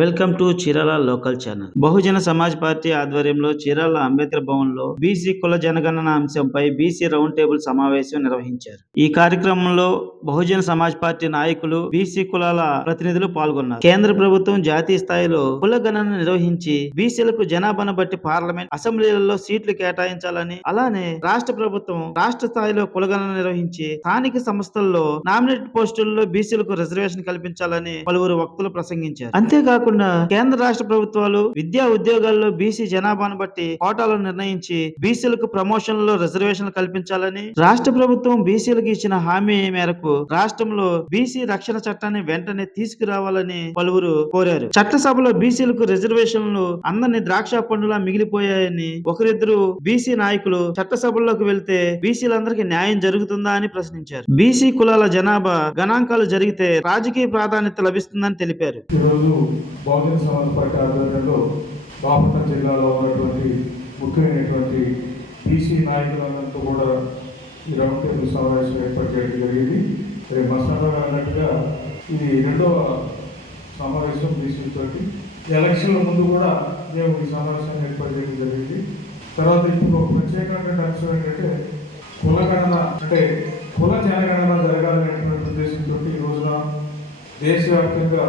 Welcome to Chirala local channel. Bahujan Samaj party ఆధ్వర్యంలో చీరాల అంబేద్కర్ భవన్ లో BC కుల జనగణన అంశంపై బీసీ రౌండ్ టేబుల్ సమావేశం నిర్వహించారు. ఈ కార్యక్రమంలో బహుజన సమాజ్ పార్టీ నాయకులు, బీసీ కులాల ప్రతినిధులు పాల్గొన్నారు. కేంద్ర ప్రభుత్వం జాతీయ స్థాయిలో కుల గణన నిర్వహించి బీసీలకు జనాభాను బట్టి పార్లమెంట్, అసెంబ్లీలలో సీట్లు కేటాయించాలని, అలానే రాష్ట్ర ప్రభుత్వం రాష్ట్ర స్థాయిలో కులగణన నిర్వహించి స్థానిక సంస్థల్లో నామినేటెడ్ పోస్టుల్లో బీసీలకు రిజర్వేషన్ కల్పించాలని పలువురు వక్తలు ప్రసంగించారు. అంతేకాకుండా కేంద్ర రాష్ట్ర ప్రభుత్వాలు విద్యా ఉద్యోగాల్లో బీసీ జనాభాను బట్టి కోటాలను నిర్ణయించి బీసీలకు ప్రమోషన్లలో రిజర్వేషన్లు కల్పించాలని, రాష్ట్ర ప్రభుత్వం బీసీలకు ఇచ్చిన హామీ మేరకు రాష్ట్రంలో బీసీ రక్షణ చట్టాన్ని వెంటనే తీసుకురావాలని పలువురు కోరారు. చట్టసభలో బీసీలకు రిజర్వేషన్లు అందని ద్రాక్ష పండులా మిగిలిపోయాయని ఒకరిద్దరు బీసీ నాయకులు చట్టసభల్లోకి వెళ్తే బీసీలందరికీ న్యాయం జరుగుతుందా అని ప్రశ్నించారు. బీసీ కులాల జనాభా గణాంకాలు జరిగితే రాజకీయ ప్రాధాన్యత లభిస్తుందని తెలిపారు. బహుజన సమాజ్ పార్టీ ఆధ్వర్యంలో బాపట్ల జిల్లాలో ఉన్నటువంటి ముఖ్యమైనటువంటి బీసీ నాయకులందరితో కూడా ఈ రౌండ్ టేబుల్ సమావేశం ఏర్పాటు చేయడం జరిగింది. మసాలా అన్నట్టుగా ఇది రెండవ సమావేశం బీసీలతో. ఎలక్షన్ల ముందు కూడా మేము ఈ సమావేశాన్ని ఏర్పాటు చేయడం జరిగింది. తర్వాత ఇప్పుడు ఒక ప్రత్యేకమైన అంశం ఏంటంటే కులగణన, అంటే కుల జనగణన జరగాలనేటువంటి ఉద్దేశంతో ఈ రోజున దేశవ్యాప్తంగా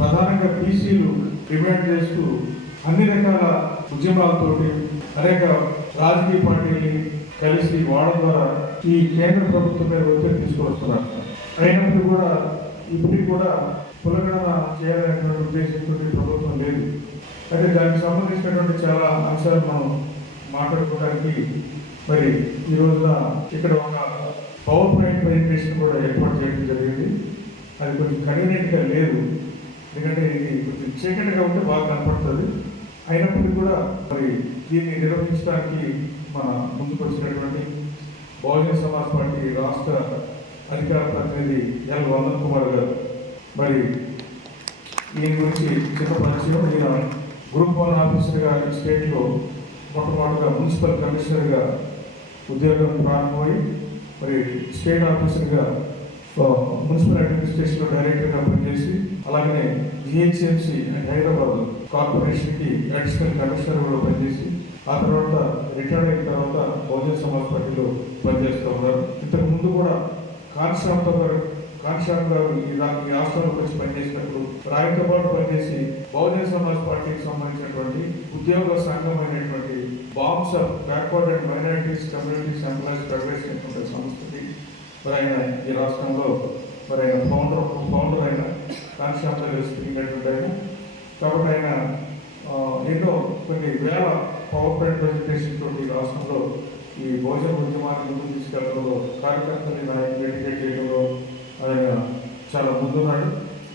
ప్రధానంగా బీసీలు డిమాండ్ చేస్తూ అన్ని రకాల ఉద్యమాలతోటి అనేక రాజకీయ పార్టీలు కలిసి వాడడం ద్వారా ఈ కేంద్ర ప్రభుత్వం మీద ఒత్తిడి తీసుకొస్తున్నారు. అయినప్పుడు కూడా ఇప్పటికి కూడా కులగణన చేయాలనేటువంటి ఉద్దేశంతో ప్రభుత్వం లేదు. అయితే దానికి సంబంధించినటువంటి చాలా అంశాలు మనం మాట్లాడుకోవడానికి మరి ఈ రోజున ఇక్కడ ఒక పవర్ పాయింట్ ప్రెజెంటేషన్ కూడా ఏర్పాటు చేయడం జరిగింది. అది కొంచెం కన్వీనియంట్గా లేదు, ఎందుకంటే ఇది కొంచెం చీకటిగా ఉంటే బాగా కనపడుతుంది. అయినప్పటికీ కూడా మరి దీన్ని నిర్వహించడానికి మన ముందుకు వచ్చినటువంటి బహుజన సమాజ్ పార్టీ రాష్ట్ర అధికార ప్రతినిధి ఎల్ వందన్ కుమార్ గారు, మరి దీని గురించి చిన్న పరిచయం. ఈయన గ్రూప్ 1 ఆఫీసర్గా ఈ స్టేట్లో మొట్టమొదటిగా మున్సిపల్ కమిషనర్గా ఉద్యోగం ప్రారంభమై మరి స్టేట్ ఆఫీసర్గా మున్సిపల్ అడ్మినిస్ట్రేషన్లో డైరెక్టర్గా పనిచేసి, అలాగనే జిహెచ్ఎంసీ అండ్ హైదరాబాద్ కార్పొరేషన్కి అడిషనల్ కమిషనర్ కూడా పనిచేసి, ఆ తర్వాత రిటైర్డ్ అయిన తర్వాత బహుజన సమాజ్ పార్టీలో పనిచేస్తూ ఉన్నారు. ఇంతకు ముందు కూడా కాన్షామ్ గారు ఈ రాష్ట్రంలోకి వచ్చి పనిచేసినప్పుడు రాయంతో పాటు పనిచేసి బహుజన సమాజ్ పార్టీకి సంబంధించినటువంటి ఉద్యోగ సంఘం అయినటువంటి బాంబ్స్ of backward and minorities communities employees federation అనే సంస్థకి మరి ఆయన ఈ రాష్ట్రంలో మరి ఆయన ఫౌండర్ అయిన కాన్షామ్ గారు స్పీకింగ్ ఆయన. కాబట్టి ఆయన ఎన్నో కొన్ని వేల పవర్ పాయింట్ ప్రెజెంటేషన్ తోటి ఈ రాష్ట్రంలో ఈ బహుజన ఉద్యమాన్ని ముందుకు తీసుకెళ్లడంలో, కార్యకర్తని నాయకులు ఎడ్యుకేట్ చేయడంలో ఆయన చాలా ముందున్నాడు.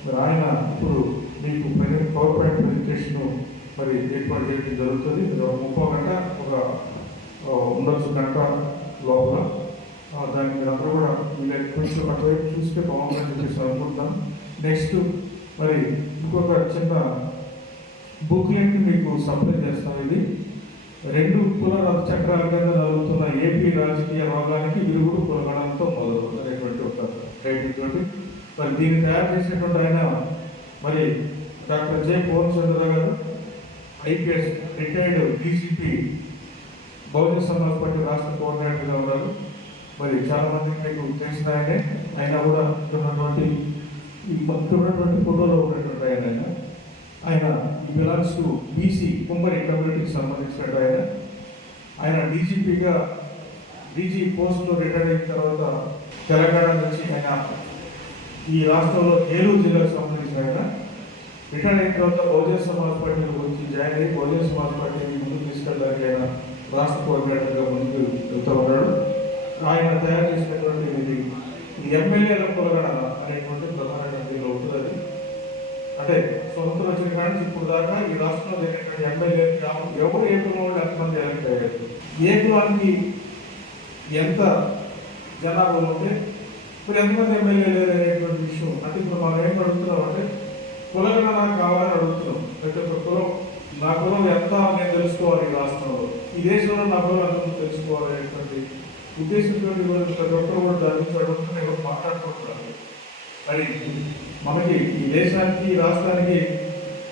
మరి ఆయన ఇప్పుడు మీకు పవర్ పాయింట్ ప్రెజెంటేషన్ మరి ఏర్పాటు చేయడం జరుగుతుంది. 30 గంట ఒక ఉండొచ్చు గంట లోపల. దానికి మీరు అందరూ కూడా కొంచెం అటువైపు చూస్తే బాగుందని చెప్పేసి అనుకుంటున్నాను. నెక్స్ట్ మరి ఇంకొక చిన్న బుక్లెట్ మీకు సప్లై చేస్తాం. ఇది 2 కుల చక్రాల కింద జరుగుతున్న ఏపీ రాజకీయ రోగానికి విరుగుడు కులగణంతో మొదలు అనేటువంటి ఒక టైటిల్ తోటి మరి దీన్ని తయారు చేసినటువంటి ఆయన మరి డాక్టర్ జె పూర్ణచంద్ర గారు, IPS retired DGP, Bahujan Samaj party రాష్ట్ర కోఆర్డినేటర్గా ఉన్నారు. మరి చాలా మందికి మీకు తెలిసిన ఆయనే. ఆయన కూడా ఉన్నటువంటి ఫోటోలో ఉన్నటువంటి ఆయన బిలాంగ్స్ టు బీసీ కుమ్మరి కమ్యూనిటీకి సంబంధించినట్టు ఆయన డీజీ పోస్ట్లో రిటైర్ అయిన తర్వాత తెలంగాణ నుంచి ఆయన ఈ రాష్ట్రంలో ఏలూరు జిల్లాకు సంబంధించిన ఆయన రిటైర్ అయిన తర్వాత బహుజన సమాజ్ పార్టీలో వచ్చి జాయిన్ అయ్యి బహుజన సమాజ్ పార్టీని ముందుకు తీసుకెళ్ళడానికి ఆయన రాష్ట్ర కోఆర్డినేటర్గా ముందుకు వెళ్తూ ఉన్నాడు. ఆయన తయారు చేసినటువంటి ఇది ఎమ్మెల్యేల కులగణన అనేటువంటి ప్రధానమైన దీనిలో ఉంటుంది. అంటే స్వతంత్రం వచ్చిన కానీ ఇప్పుడు దాకా ఈ రాష్ట్రంలో జరిగినటువంటి ఎమ్మెల్యే ఎవరు ఏ కులం వాళ్ళు ఎంతమంది ఎలక్ట్ అయ్యారు, ఏ కులానికి ఎంత జనాభా ఉంటే ఇప్పుడు ఎంతమంది ఎమ్మెల్యే లేరు అనేటువంటి విషయం. అంటే ఇప్పుడు మనం ఏం అడుగుతున్నాం అంటే కులగణన కావాలని అడుగుతున్నాం. ప్రతి ఒక్క కులం, నా కులం ఎంత నేను తెలుసుకోవాలి, ఈ రాష్ట్రంలో ఈ దేశంలో నా కులం ఎంత తెలుసుకోవాలి అనేటువంటి ఉద్దేశంతో ప్రతి ఒక్కరు కూడా దాని గురించి అడుగుతున్నా మాట్లాడుకుంటున్నారు. మరి మనకి ఈ దేశానికి, ఈ రాష్ట్రానికి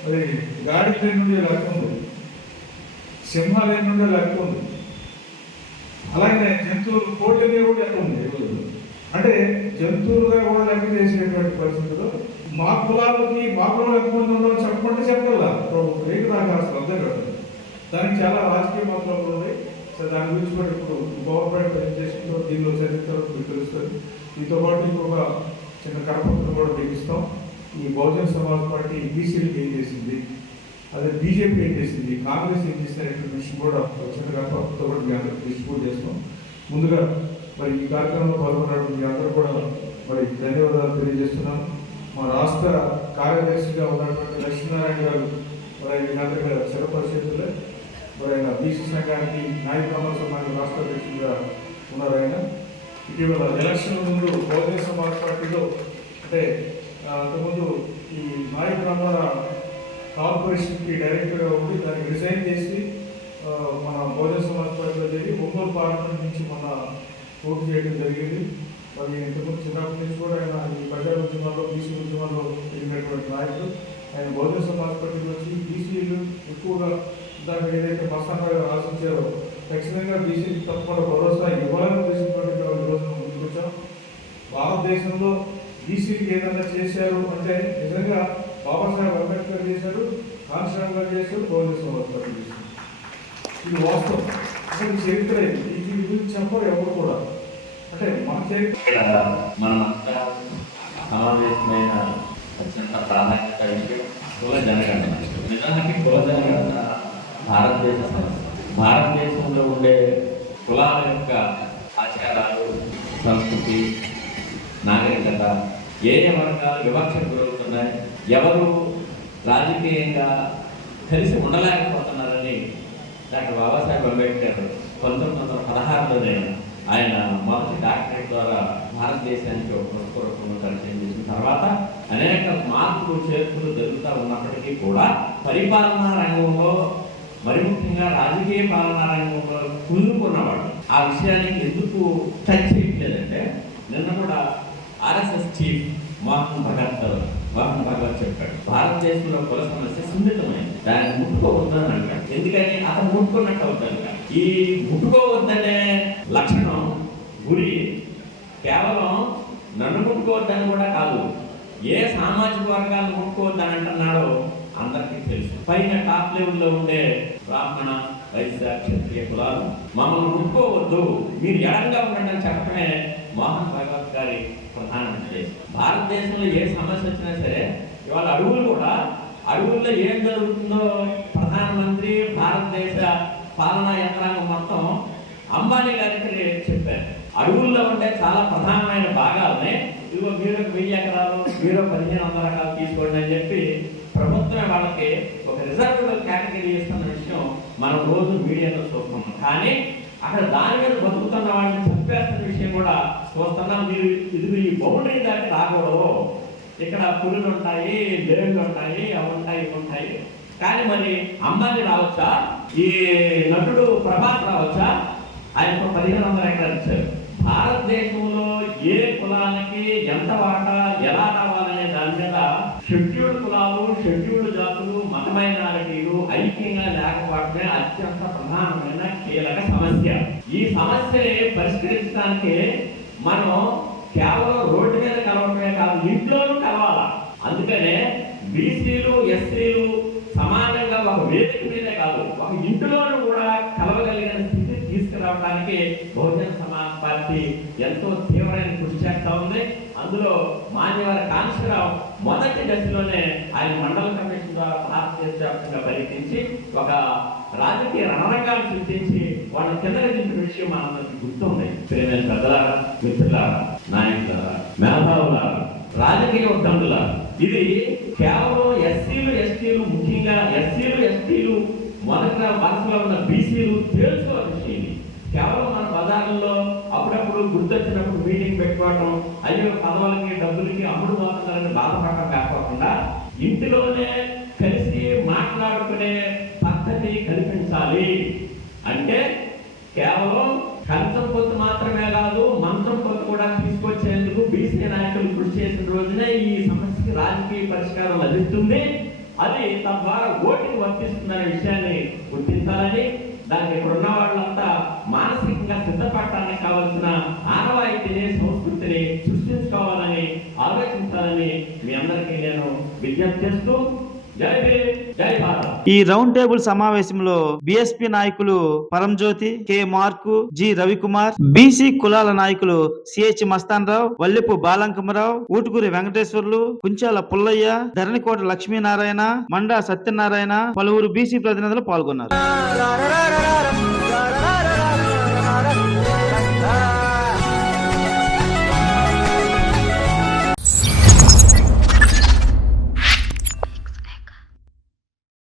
మరి గాడిద నుండి లెక్క ఉంది, సింహాల నుండి లెక్క ఉంది, అలాగే జంతువులు కోట్ల కూడా లెక్క ఉంది. అంటే జంతువులుగా కూడా లెక్క చేసేటువంటి పరిస్థితులు మా కులాలకి మా కులం ఎక్కువ మంది ఉండవు చెప్పమంటే చెప్పగల రేటు నాకు అసలు అర్థం కాదు. దానికి చాలా రాజకీయ మాత్రాలు ఉన్నాయి. సో దాని గురించి కూడా ఇప్పుడు గవర్నమెంట్ ప్రెజెంటేషన్లో దీనిలో చరిత్రలో మీకు తెలుస్తుంది. దీంతో పాటు ఇంకొక చిన్న కరపత్రం కూడా మీకు ఇస్తాం. ఈ బహుజన సమాజ్ పార్టీ బీసీలకు ఏం చేసింది, అదే బీజేపీ ఏం చేసింది, కాంగ్రెస్ ఏం చేసిన విషయం కూడా చిన్న కరపత్రంతో కూడా మీ అందరికి డిస్ట్రిబ్యూట్ చేస్తాం. ముందుగా మరి ఈ కార్యక్రమంలో పాల్గొన్నటువంటి మీ అందరూ కూడా మరి ధన్యవాదాలు తెలియజేస్తున్నాను. మా రాష్ట్ర కార్యదర్శిగా ఉన్నటువంటి లక్ష్మీనారాయణ గారు మరి ఆయన అందరికీ చిర పరిస్థితులే మరి ఆయన బీసీ సంఘానికి నాయక బ్రాహ్మణ సంఘానికి రాష్ట్ర అధ్యక్షుడిగా ఉన్నారు. ఆయన ఇటీవల ఎలక్షన్ ముందు బహుజన సమాజ్ పార్టీలో అంటే అంతకుముందు ఈ నాయక బ్రాహ్మణ కార్పొరేషన్కి డైరెక్టర్గా ఉండి దాన్ని రిజైన్ చేసి మన బహుజన సమాజ్ పార్టీలో జరిగి ఒంగోలు పార్లమెంట్ నుంచి మన పోటీ చేయడం జరిగింది. మరి ఇంతకుముందు చిన్నప్పటి నుంచి కూడా ఆయన ఈ ప్రజా ఉద్యమాల్లో బీసీ ఉద్యమాల్లో జరిగినటువంటి నాయకుడు. ఆయన బహుజన సమాజ్ పార్టీలో వచ్చి బీసీలు ఎక్కువగా దాన్ని ఏదైతే మస్తానాగా ఆశించారో ఖచ్చితంగా బీసీకి తప్పకుండా భరోసా ఇవ్వాలని ఉద్దేశించినటువంటి ఈరోజు ముందుకు వచ్చాం. భారతదేశంలో బీసీకి ఏదైనా చేశారు అంటే నిజంగా బాబాసాహెబ్ అంబేద్కర్ చేశారు, కాంశీరామ్ గారు చేశారు, బహుజన సమాజ్ పార్టీ చేశారు. ఇది వాస్తవం. అసలు చరిత్ర ఇది గురించి చెప్పరు ఎవరు కూడా. అంటే మన చరిత్ర మనమంతా సమావేశమైన అత్యంత ప్రాధాన్యత విషయం కుల జనగణన. నిజానికి కుల జనగణన భారతదేశ సమస్య. భారతదేశంలో ఉండే కులాల యొక్క ఆచారాలు, సంస్కృతి, నాగరికత, ఏ వర్గాలు వివక్షకు గురవుతున్నాయి, ఎవరు రాజకీయంగా కలిసి ఉండలేకపోతున్నారని డాక్టర్ బాబాసాహెబ్ అంబేద్కర్ 1916లోనే ఆయన మొదటి డాక్టరేట్ ద్వారా భారతదేశానికి ఒక పురస్కారం పరిచయం చేసిన తర్వాత అనేక మార్పులు చేర్పులు జరుగుతూ ఉన్నప్పటికీ కూడా పరిపాలనా రంగంలో మరి ముఖ్యంగా రాజకీయ పాలనా రంగంలో కుందుకున్నవాడు. ఆ విషయానికి ఎందుకు టచ్ చేయట్లేదంటే నిన్న కూడా ఆర్ఎస్ఎస్ చీఫ్ మోహన్ భగవత్ చెప్పాడు, భారతదేశంలో కుల సమస్య సున్నితమైంది, దాన్ని ముట్టుకోవద్దని అంటాడు. ఎందుకని అతను ముట్టుకున్నట్టు అవుతాడు. ఈ ముట్టుకోవద్దనే లక్షణం గురి కేవలం నన్ను ముట్టుకోవద్దని కూడా కాదు, ఏ సామాజిక వర్గాలను ముట్టుకోవద్దని అంటున్నాడో అందరికీ తెలుసు. పైన టాప్ లెవెల్లో ఉండే బ్రాహ్మణ, వైశ్య, క్షత్రియ కులాలు మమ్మల్ని ముట్టుకోవద్దు, మీరు ఎడంగా ఉండండి అని చెప్పడమే మోహన్ భగవత్ గారి ప్రధాన ఉద్దేశం. భారతదేశంలో ఏ సమస్య వచ్చినా సరే ఇవాళ అడవుల్లో ఏం జరుగుతుందో ప్రధానమంత్రి, భారతదేశ పాలనా యంత్రాంగం మొత్తం అంబానీ గారికి చెప్పారు. అడవుల్లో ఉండే చాలా ప్రధానమైన భాగాలని ఇదిగో మీరు 1000 ఎకరాలు, మీరు 1500 ఎకరాలు తీసుకోండి అని చెప్పి ప్రభుత్వమే వాళ్ళకి ఒక రిజర్వ్డ్ కేటగిరీ ఇస్తున్న విషయం మనం రోజు మీడియాలో చూస్తున్నాం. కానీ అక్కడ దాని మీద బతుకుతున్న వాళ్ళని చంపేస్తున్న విషయం కూడా చూస్తున్నాం. మీరు ఇది ఈ బౌండరీ దాటి రాకూడదు, ఇక్కడ పులులు ఉంటాయి, లేళ్ళు ఉంటాయి, అవి ఉంటాయి, ఇవి ఉంటాయి. కానీ మరి అంబానీ రావచ్చా, ఈ నటుడు ప్రభాస్ రావచ్చా, ఆయనకు 1500 ఎకరాలు ఇచ్చారు. భారతదేశంలో ఏ కులానికి ఎంత వాటా ఎలా రావాలనే దాని మీద షెడ్యూల్డ్ కులాలు, షెడ్యూల్డ్ జాతులు, మత మైనారిటీలు ఐక్యంగా లేకపోవడమే అత్యంత ప్రధానమైన కీలక సమస్య. ఈ సమస్యని పరిష్కరించడానికి మనం కేవలం రోడ్డు మీద కలవడమే కాదు, ఇంట్లోనూ కలవాలా. అందుకనే బీసీలు, ఎస్సీలు సమానంగా ఒక వేదిక మీదే కాదు, ఒక ఇంటిలోనూ కూడా కలవగలిగిన స్థితి తీసుకురావడానికి బహుజన సమాజ్ పార్టీ ఎంతో తీవ్రమైన కృషి చేస్తూ ఉంది. అందులో మాన్యవారి కాంశీరావు మొదటి దశలోనే ఆయన మండల కమిషన్ ద్వారా భారతదేశ వ్యాప్తంగా పర్యటించి ఒక రాజకీయ రణరంగాన్ని సృష్టించి వాళ్ళ కిందకి దింపిన విషయం మనందరికీ గుర్తుంది. ప్రేమైన పెద్దలారా, మిత్రులారా, నాయకులారా, మేధావులారా, రాజకీయ ఉద్దండులారా, ఇది కేవలం ఎస్సీలు, ఎస్టీలు, ముఖ్యంగా ఎస్సీలు, ఎస్టీలు మొదట వరుసలో ఉన్న బీసీలు తెలుసుకోవాల్సిన విషయం. కేవలం మన బజార్లలో అప్పుడప్పుడు గుర్తొచ్చినప్పుడు మీటింగ్ పెట్టుకోవటం, అయ్యో పదవులకి డబ్బులకి అమ్ముడు పోతున్నారని బాధపడటం కాకుండా ఇంటిలోనే కలిసి మాట్లాడుకునే పద్ధతి కల్పించాలి. అంటే కేవలం కంచం పొత్తు మాత్రమే కాదు, మంత్రం పొత్తు కూడా తీసుకొచ్చేందుకు బీసీ నాయకులు కృషి చేసిన రోజునే ఈ సమస్యకి రాజకీయ పరిష్కారం లభిస్తుంది. అది తద్వారా ఓటుకి వర్తిస్తుందనే విషయాన్ని గుర్తించాలని, దానికి ఇక్కడ ఉన్న వాళ్ళంతా మానసికంగా సిద్ధపడటానికి కావాల్సిన ఆనవాయితీని, సంస్కృతిని సృష్టించుకోవాలని ఆలోచించాలని మీ అందరికీ నేను విజ్ఞప్తి చేస్తూ జై భీమ్, జై భారత్. ఈ రౌండ్ టేబుల్ సమావేశంలో బీఎస్పీ నాయకులు Paranjyothi, K Mark, G Ravikumar, BC కులాల నాయకులు సిహెచ్ మస్తాన్ రావు, వల్లెపు బాలంకమరావు, ఊటుకూరి వెంకటేశ్వర్లు, కుంచాల పుల్లయ్య, ధరణికోట లక్ష్మీనారాయణ, మండా సత్యనారాయణ, పలువురు బీసీ ప్రతినిధులు పాల్గొన్నారు.